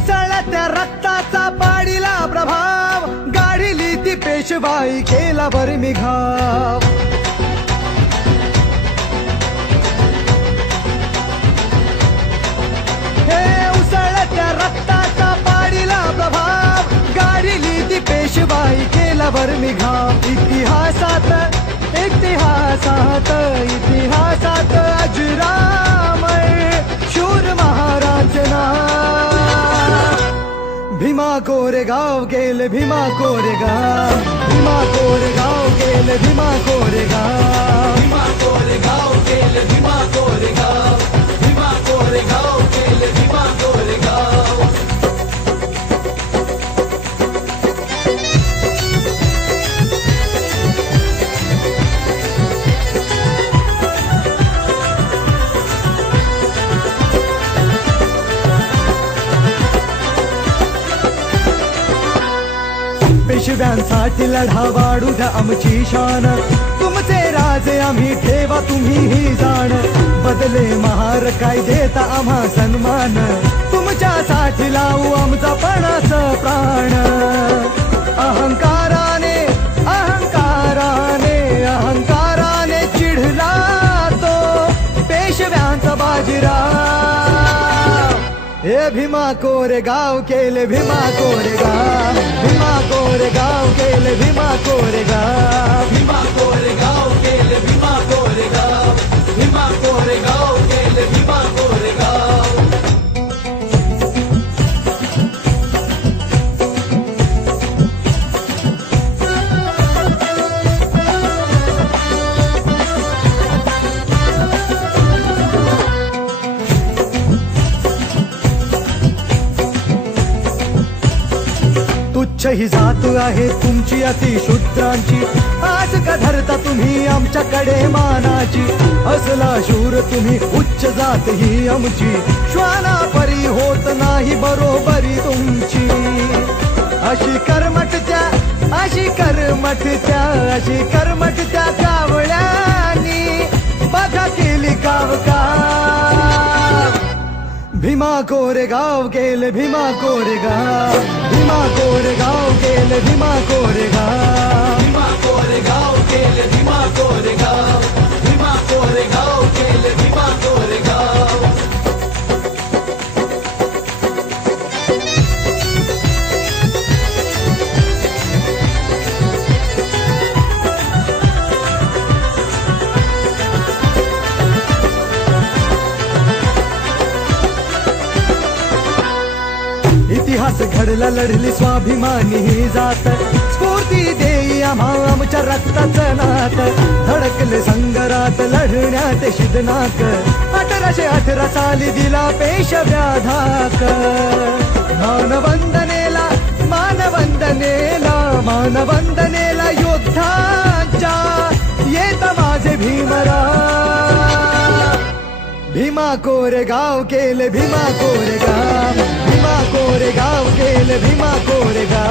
उसळत्या रक्ताचा पाडीला प्रभाव, गाढिली ती पेशवाई केला बरमी घाव. हे उसळत्या रक्ताचा पाडीला प्रभाव, गाढिली ती पेशवाई केला बरमी घाव. इतिहासात इतिहासात इतिहासात अजरामर शूर महाराज नाव. भीमा कोरेगाव गेले भीमा कोरेगाव, भीमा कोरेगाव गेले भीमा कोरेगाव, भीमा कोरेगाव गेले भीमा कोरेगाव, भीमा कोरेगाव गेले भीमा कोरेगाव. पेशव्यांसाठी लढा वाढू द्या आमची शान, तुमचे राजे आम्ही ठेवा तुम्ही ही जाण. बदले महार काय देता आम्हा सन्मान, तुमच्यासाठी लावू आमचा पणाच प्राण. अहंकाराने अहंकाराने अहंकाराने चिढला तो पेशव्यांचा बाजीराव. हे भीमा कोरेगाव केले भीमा कोरेगाव, भीमा कोरेगाव केले भीमा कोरेगाव, भीमा कोरेगाव गेले भीमा कोरेगाव, भीमा कोरेगाव गेले भीमा कोरेगाव. तुच्छ ही जात आहे तुमची अति शूद्रांची, आज का धरता तुम्ही आमच्याकडे मानाची. असला शूर तुम्ही उच्च जात ही आमची, श्वाना परी होत नाही बरोबरी तुमची. अशी कर्मटत्या अशी कर्मटत्या अशी कर्मटत्या कावळ्यांनी बघा केली काव काव. भीमा कोरेगाव गेले भीमा कोरेगाव, भीमा कोरेगाव गेले भीमा कोरेगाव, भीमा कोरेगाव गेले भीमा कोरेगाव, भीमा कोरेगाव गेले भीमा कोरेगाव. इतिहास घडला लढली स्वाभिमानी ही जात, स्फूर्ती देई आम्हा आमच्या रक्ताचं नात. धडकले संगरात लढण्यात शिदनाक, 1818 साली दिला पेशव्या धाक. मानवंदनेला मानवंदनेला मानवंदनेला योद्धांच्या येत माझे भीमराव. भीमा कोरेगाव केले भीमा कोरेगाव, भीमा कोरेगाव केले भीमा कोरेगाव.